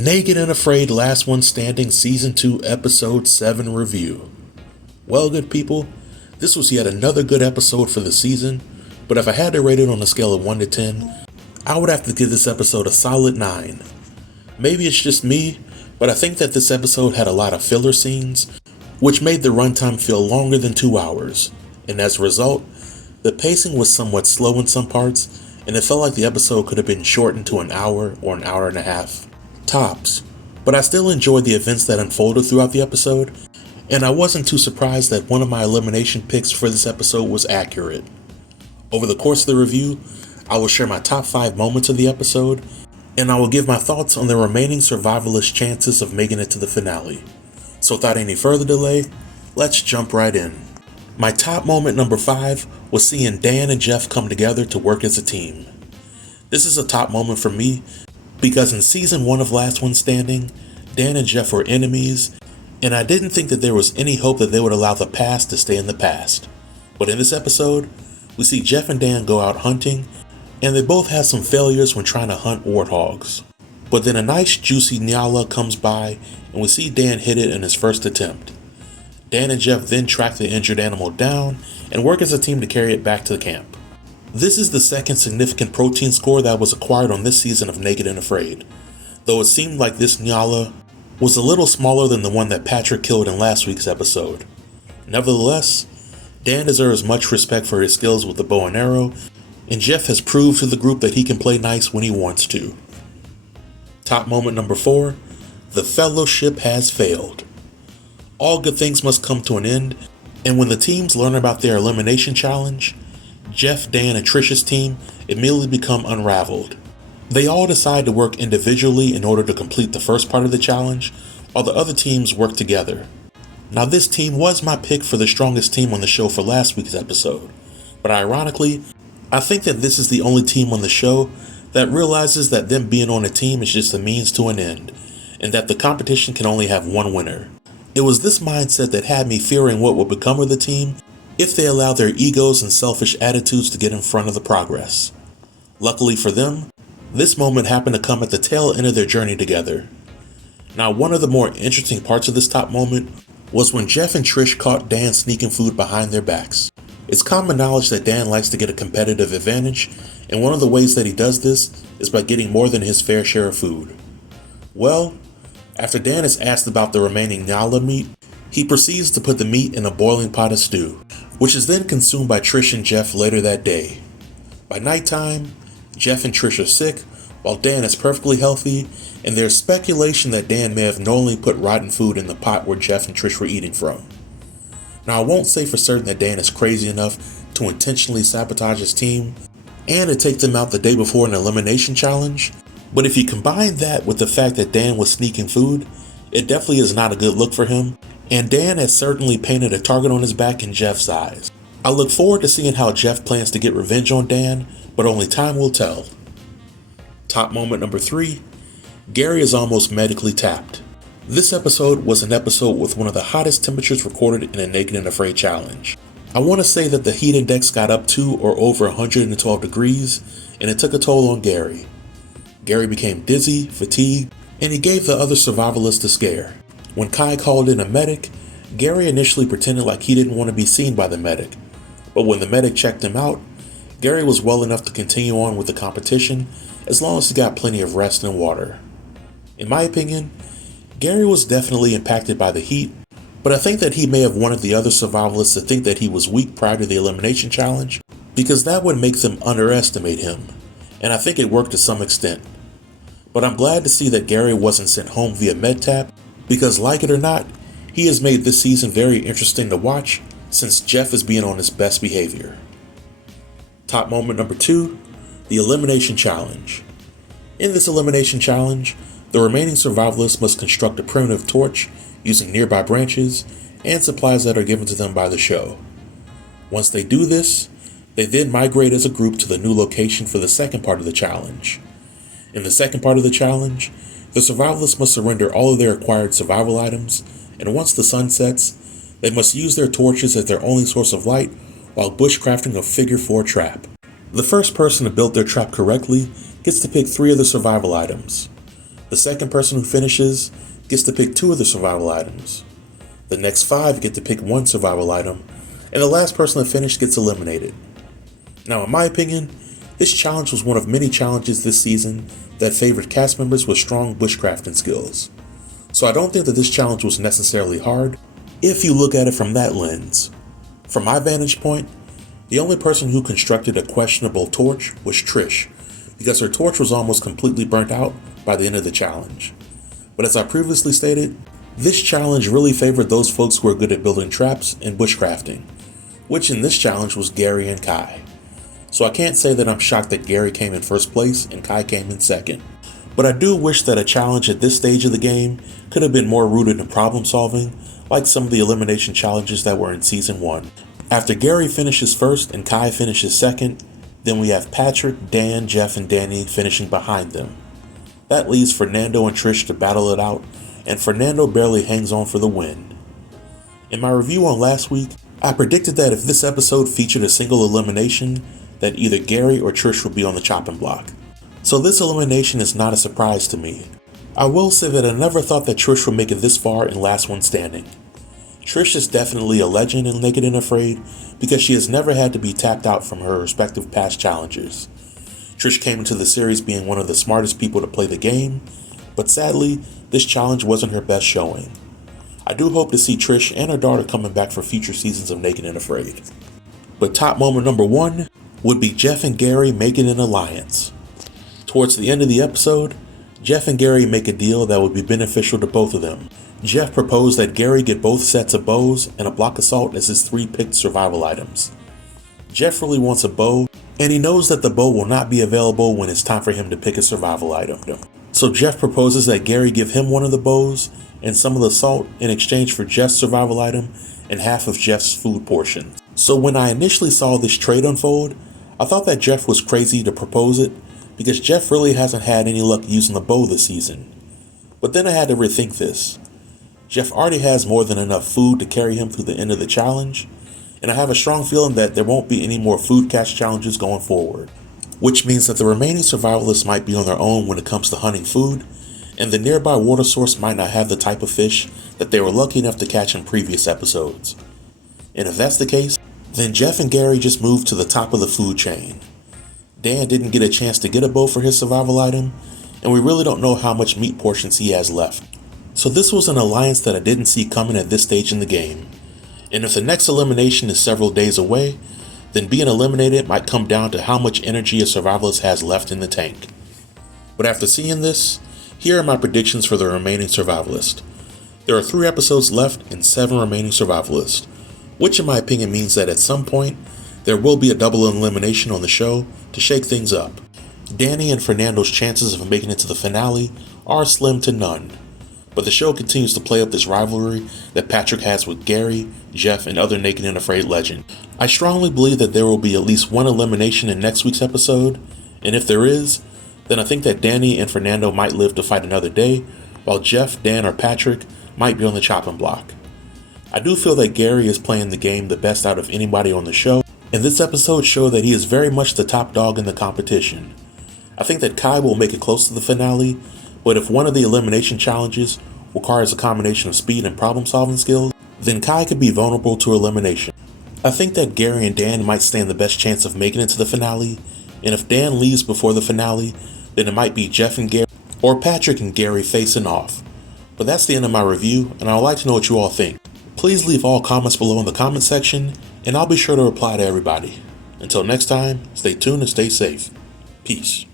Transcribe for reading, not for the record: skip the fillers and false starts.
Naked and Afraid Last One Standing Season 2 Episode 7 Review. Well, good people, this was yet another good episode for the season, but if I had to rate it on a scale of 1 to 10, I would have to give this episode a solid 9. Maybe it's just me, but I think that this episode had a lot of filler scenes, which made the runtime feel longer than 2 hours, and as a result, the pacing was somewhat slow in some parts, and it felt like the episode could have been shortened to an hour or an hour and a half. Tops, but I still enjoyed the events that unfolded throughout the episode, and I wasn't too surprised that one of my elimination picks for this episode was accurate. Over the course of the review, I will share my top 5 moments of the episode, and I will give my thoughts on the remaining survivalist chances of making it to the finale. So without any further delay, let's jump right in. My top moment number 5 was seeing Dan and Jeff come together to work as a team. This is a top moment for me because in season 1 of Last One Standing, Dan and Jeff were enemies, and I didn't think that there was any hope that they would allow the past to stay in the past. But in this episode, we see Jeff and Dan go out hunting, and they both have some failures when trying to hunt warthogs. But then a nice juicy nyala comes by, and we see Dan hit it in his first attempt. Dan and Jeff then track the injured animal down and work as a team to carry it back to the camp. This is the second significant protein score that was acquired on this season of Naked and Afraid, though it seemed like this nyala was a little smaller than the one that Patrick killed in last week's episode. Nevertheless, Dan deserves much respect for his skills with the bow and arrow, and Jeff has proved to the group that he can play nice when he wants to. Top moment number 4, the fellowship has failed. All good things must come to an end, and when the teams learn about their elimination challenge, Jeff, Dan, and Trish's team immediately become unraveled. They all decide to work individually in order to complete the first part of the challenge, while the other teams work together. Now this team was my pick for the strongest team on the show for last week's episode, but ironically, I think that this is the only team on the show that realizes that them being on a team is just a means to an end, and that the competition can only have one winner. It was this mindset that had me fearing what would become of the team if they allowed their egos and selfish attitudes to get in front of the progress. Luckily for them, this moment happened to come at the tail end of their journey together. Now, one of the more interesting parts of this top moment was when Jeff and Trish caught Dan sneaking food behind their backs. It's common knowledge that Dan likes to get a competitive advantage, and one of the ways that he does this is by getting more than his fair share of food. Well, after Dan is asked about the remaining nyala meat, he proceeds to put the meat in a boiling pot of stew, which is then consumed by Trish and Jeff later that day. By nighttime, Jeff and Trish are sick, while Dan is perfectly healthy, and there's speculation that Dan may have knowingly put rotten food in the pot where Jeff and Trish were eating from. Now, I won't say for certain that Dan is crazy enough to intentionally sabotage his team and to take them out the day before an elimination challenge, but if you combine that with the fact that Dan was sneaking food, it definitely is not a good look for him, and Dan has certainly painted a target on his back in Jeff's eyes. I look forward to seeing how Jeff plans to get revenge on Dan, but only time will tell. Top moment number 3, Gary is almost medically tapped. This episode was an episode with one of the hottest temperatures recorded in a Naked and Afraid challenge. I want to say that the heat index got up to or over 112 degrees, and it took a toll on Gary. Gary became dizzy, fatigued, and he gave the other survivalists a scare. When Kai called in a medic, Gary initially pretended like he didn't want to be seen by the medic, but when the medic checked him out, Gary was well enough to continue on with the competition as long as he got plenty of rest and water. In my opinion, Gary was definitely impacted by the heat, but I think that he may have wanted the other survivalists to think that he was weak prior to the elimination challenge, because that would make them underestimate him, and I think it worked to some extent. But I'm glad to see that Gary wasn't sent home via MedTap, because like it or not, he has made this season very interesting to watch since Jeff is being on his best behavior. Top moment number 2, the elimination challenge. In this elimination challenge, the remaining survivalists must construct a primitive torch using nearby branches and supplies that are given to them by the show. Once they do this, they then migrate as a group to the new location for the second part of the challenge. In the second part of the challenge, the survivalists must surrender all of their acquired survival items, and once the sun sets, they must use their torches as their only source of light while bushcrafting a figure 4 trap. The first person to build their trap correctly gets to pick 3 of the survival items. The second person who finishes gets to pick 2 of the survival items. The next 5 get to pick 1 survival item, and the last person to finish gets eliminated. Now, in my opinion, this challenge was one of many challenges this season that favored cast members with strong bushcrafting skills. So I don't think that this challenge was necessarily hard, if you look at it from that lens. From my vantage point, the only person who constructed a questionable torch was Trish, because her torch was almost completely burnt out by the end of the challenge. But as I previously stated, this challenge really favored those folks who are good at building traps and bushcrafting, which in this challenge was Gary and Kai. So I can't say that I'm shocked that Gary came in first place and Kai came in second. But I do wish that a challenge at this stage of the game could have been more rooted in problem solving, like some of the elimination challenges that were in Season 1. After Gary finishes first and Kai finishes second, then we have Patrick, Dan, Jeff, and Danny finishing behind them. That leaves Fernando and Trish to battle it out, and Fernando barely hangs on for the win. In my review on last week, I predicted that if this episode featured a single elimination, that either Gary or Trish would be on the chopping block. So this elimination is not a surprise to me. I will say that I never thought that Trish would make it this far in Last One Standing. Trish is definitely a legend in Naked and Afraid because she has never had to be tapped out from her respective past challenges. Trish came into the series being one of the smartest people to play the game, but sadly, this challenge wasn't her best showing. I do hope to see Trish and her daughter coming back for future seasons of Naked and Afraid. But top moment number 1 would be Jeff and Gary making an alliance. Towards the end of the episode, Jeff and Gary make a deal that would be beneficial to both of them. Jeff proposed that Gary get both sets of bows and a block of salt as his 3 picked survival items. Jeff really wants a bow, and he knows that the bow will not be available when it's time for him to pick a survival item. So Jeff proposes that Gary give him one of the bows and some of the salt in exchange for Jeff's survival item and half of Jeff's food portion. So when I initially saw this trade unfold, I thought that Jeff was crazy to propose it because Jeff really hasn't had any luck using the bow this season. But then I had to rethink this. Jeff already has more than enough food to carry him through the end of the challenge, and I have a strong feeling that there won't be any more food catch challenges going forward, which means that the remaining survivalists might be on their own when it comes to hunting food, and the nearby water source might not have the type of fish that they were lucky enough to catch in previous episodes. And if that's the case, then Jeff and Gary just moved to the top of the food chain. Dan didn't get a chance to get a bow for his survival item, and we really don't know how much meat portions he has left. So this was an alliance that I didn't see coming at this stage in the game. And if the next elimination is several days away, then being eliminated might come down to how much energy a survivalist has left in the tank. But after seeing this, here are my predictions for the remaining survivalists. There are 3 episodes left and 7 remaining survivalists, which in my opinion means that at some point, there will be a double elimination on the show to shake things up. Danny and Fernando's chances of making it to the finale are slim to none. But the show continues to play up this rivalry that Patrick has with Gary, Jeff, and other Naked and Afraid legends. I strongly believe that there will be at least 1 elimination in next week's episode, and if there is, then I think that Danny and Fernando might live to fight another day, while Jeff, Dan, or Patrick might be on the chopping block. I do feel that Gary is playing the game the best out of anybody on the show, and this episode showed that he is very much the top dog in the competition. I think that Kai will make it close to the finale, but if one of the elimination challenges requires a combination of speed and problem-solving skills, then Kai could be vulnerable to elimination. I think that Gary and Dan might stand the best chance of making it to the finale, and if Dan leaves before the finale, then it might be Jeff and Gary, or Patrick and Gary facing off. But that's the end of my review, and I would like to know what you all think. Please leave all comments below in the comment section, and I'll be sure to reply to everybody. Until next time, stay tuned and stay safe. Peace.